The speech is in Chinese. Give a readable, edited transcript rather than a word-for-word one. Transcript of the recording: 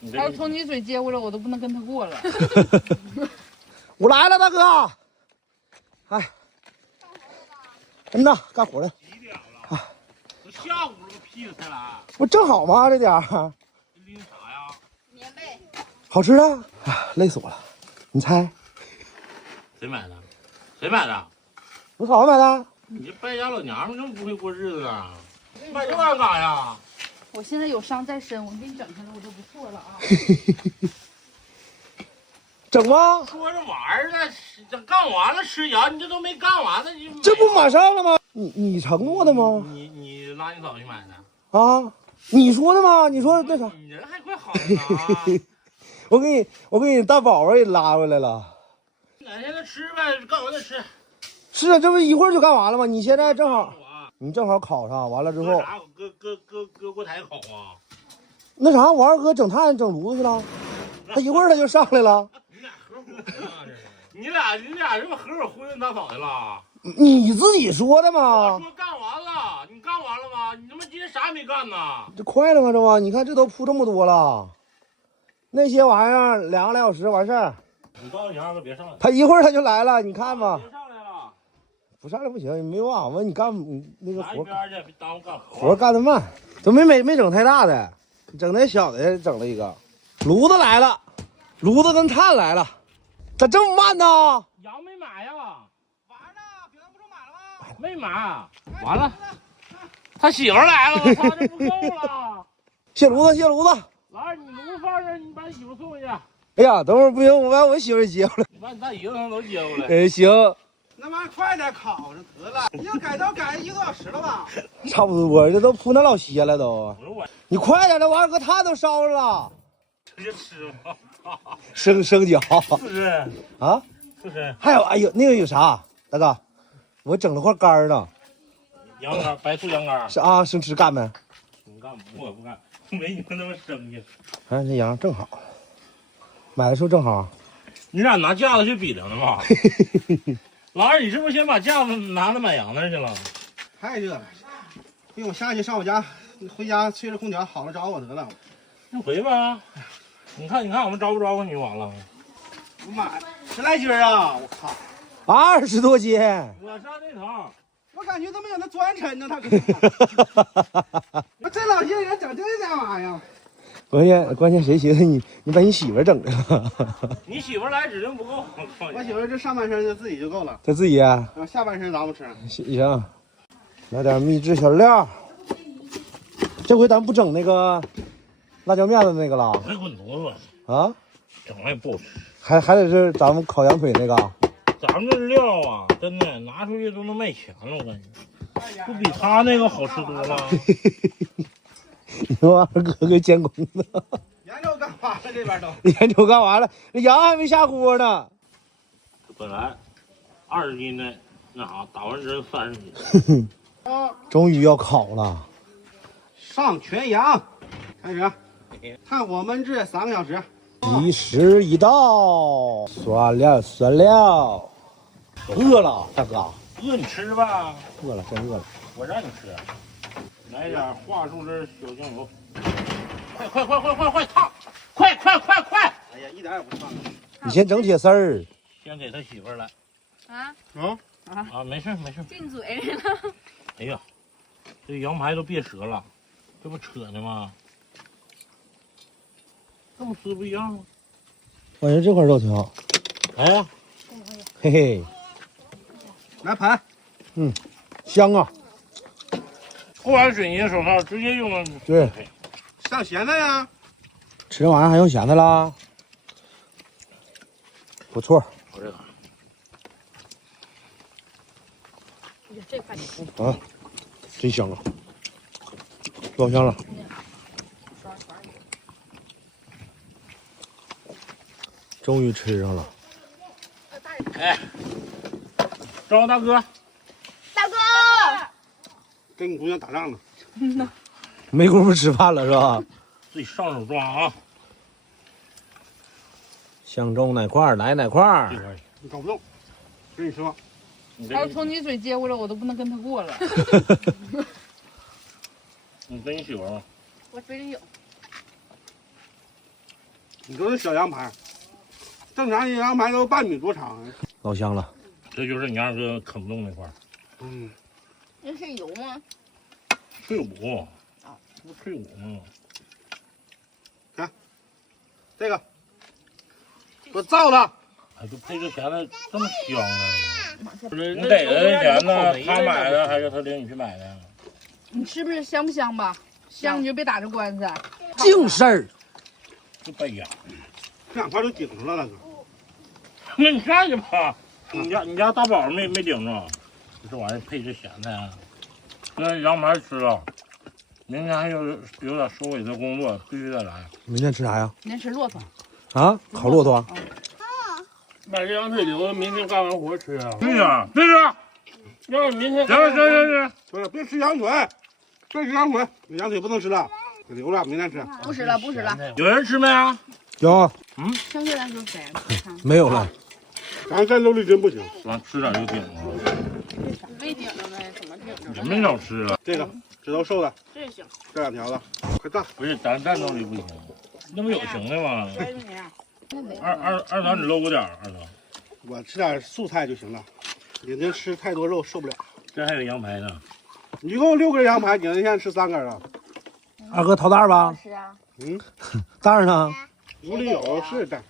要是从你嘴接过来，我都不能跟他过了。我来了，大哥。哎，呐，干活了。几点了？都下午了，个屁才来。不正好吗？这点儿。拎啥呀？棉被。好吃啊！哎，累死我了。你猜？谁买的？谁买的？我嫂子买的。你这败家老娘们这么不会过日子啊！买这玩意儿干啥呀？我现在有伤在身，我给你整下来，我就不错了啊。整吗？说这玩意儿呢，这干完了吃盐，你这都没干完呢，你这不马上了吗？你承诺的吗？你拉你嫂去买的啊？你说的吗？你说那啥？你人还怪好的呢啊！我给你大宝宝也拉回来了。哪天再吃呗，干完再吃。是啊，这不一会儿就干完了吗？你现在正好，你正好烤上，完了之后，啥？搁锅台烤啊？那啥，我二哥整炭整炉子去了，他一会儿他就上来了。你俩合伙呢？这是？你俩这不合伙忽悠你大嫂去了？你自己说的吗？我说干完了，你干完了吗？你他妈今天啥也没干呢？这快了吗？这不，你看这都铺这么多了，那些玩意儿2个来小时完事儿。你告诉你二哥别上来。他一会儿他就来了，你看吧。别上来了。不上来不行，没办法，我你干你那个活拿一边去，别耽误干活干得慢，都没整太大的，整那小的整了一个。炉子来了，炉子跟炭来了，咋这么慢呢？羊没买呀？完了，饼不中买了吗？没买，完了。他媳妇来了，我操，这不够了。卸炉子，卸炉子。来，你炉子放这，你把你媳妇送回去。哎呀，等会儿不行，我把我媳妇接过来。你把你大姨子都接过来。哎，行，那玩意儿快点烤就得了。你要改刀改1个多小时了吧？差不多，这都铺那老些了都。我说我你快点，这玩意儿搁炭都烧着了。直接吃吧。生嚼是不是？啊？是不是？还有，哎呦，那个有啥？大哥，我整了块肝儿呢。羊肝，白醋羊肝。是啊，生吃干没？你干我不干，没你们那么生气。哎，这羊正好，买的时候正好。你俩拿架子去比量的吧？老二，你是不是先把架子拿着买羊那儿去了？太热了，不行，我下去上我家，回家吹着空调，好了找我得了。那回吧。你看我们招不招呼你就完了。我买10来斤啊！我靠， 20多斤。我上那头。我感觉都没有那砖沉呢，他可。我这老些人整这玩意儿。关键谁寻思你把你媳妇整的了？你媳妇来指定不够。我媳妇这上半身就自己就够了，他自己啊？下半身咱们吃。行，来点秘制小料。这回咱不整那个辣椒面的那个了快滚犊子！啊？整那也不好吃。还得是咱们烤羊腿那个。咱们这料啊，真的拿出去都能卖钱了，我感觉，不比他那个好吃多了。你说二哥给监工呢？研究干完了，这边都研究干完了，这羊还没下锅呢。本来20斤的那啥，打完针30斤。终于要烤了。上全羊，开始，炭火焖制3个小时。一时一到，酸料。饿了，大哥。饿你吃吧，饿了，真饿了。我让你吃。来点华数汁小酱油。快烫！快！哎呀，一点也不烫。你先整铁丝儿。先给他媳妇儿来。啊，没事。进嘴里了。哎呀，这羊排都别折了，这不扯呢吗？这么撕不一样吗？我觉得这块肉挺好。哎，嘿嘿，来盘，香啊！过完水泥手套，直接用了。对，上咸菜呀。吃这玩意儿还用咸的啦？不错。我这个。这块啊，真香啊！老香了。终于吃上了。哎，招呼大哥。大哥，跟你姑娘打仗呢。没工夫吃饭了是吧？自己上手抓啊！相中哪块儿来哪块儿。你搞不动，跟你说，要是从你嘴接过来，我都不能跟他过了。你跟你媳妇吗？我嘴里有。你说这小羊排，正常羊排都半米多长。老香了。这就是你二哥坑洞那块儿。嗯，那是油吗？退伍，不退伍吗？这个，我造的。哎，就配这咸的这么香呢？你给他的钱呢？他买的还是他领你去买的？你吃不是香不香吧？香你就别打这官司。净事儿。就背呀。这两块都顶上了，大哥。那你下去吧。你家大宝没顶着，这玩意儿配这咸的呀。那羊排吃了，明天还有点收尾的工作，必须得来。明天吃啥呀？明天吃骆驼。啊，烤骆驼。把这羊腿留着，明天干完活吃啊。对呀，对呀。要是明天行，不是，别吃羊腿，别吃羊腿，羊腿不能吃了，留着明天吃。不吃了，不吃了。有人吃没啊？有。香哥咱说谁？没有了。咱战斗力真不行。完吃点就顶了。没顶着呗？怎么顶着？也没少吃啊。这个指头瘦的，这行。这两条子，快炸！不是，咱战斗力不行，那不有行的吗？二郎，你搂个点儿，二郎。我吃点素菜就行了，景天吃太多肉受不了。这还有羊排呢。一共6根羊排，景天现在吃3根了。二哥掏蛋吧？是啊。嗯，蛋呢？屋里有是蛋。